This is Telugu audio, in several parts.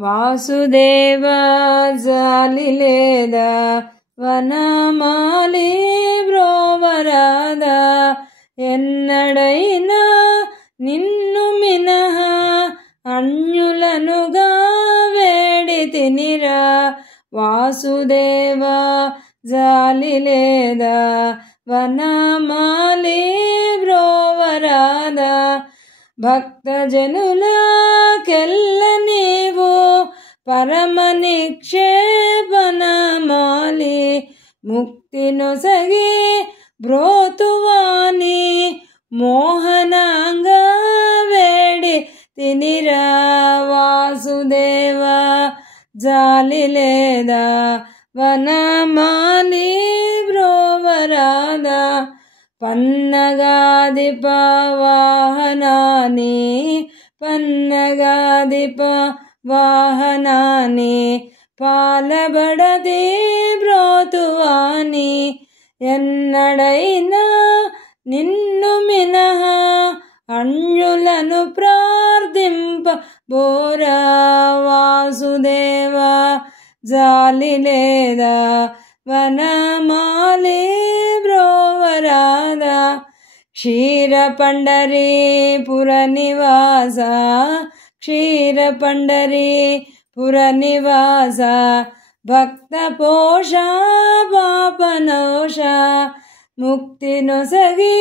వాసుదేవా జాలి లేదా వనమాలి బ్రోవరాదా ఎన్నడైనా నిన్ను మినహా అన్యులనుగా వేడి తినిరా. వాసుదేవా జాలి లేదా వనమాలి బ్రోవరాదా భక్తజనులకెల్ల నీవు పరమ నిక్షేపణమాలి ముక్తి నొసగి బ్రోతువాని మోహనాంగ వేడి తినిరా. వాసుదేవా జాలి లేదా వనమాలి బ్రోవరాదా పన్నగాదిప వాహనాని పన్నగాదిప వాహనాని పాలబడది బ్రోతువాని ఎన్నడైనా నిన్ను మినహా అన్యులను ప్రార్థింప బోరా. వాసుదేవా జాలి లేదా వనమాలి బ్రోవరాదా క్షీర పండరీపుర నివాస క్షీర పండరీపుర నివాస భక్త పోష పాపనోష ముక్తి నొసగి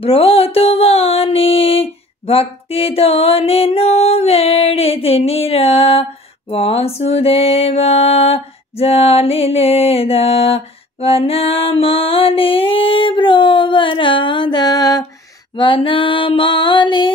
బ్రోతువాని భక్తితో నిన్ను వేడి తినిరా. వాసుదేవా జాలి లేదా వనమాలి బ్రోవరాదా వనమాలి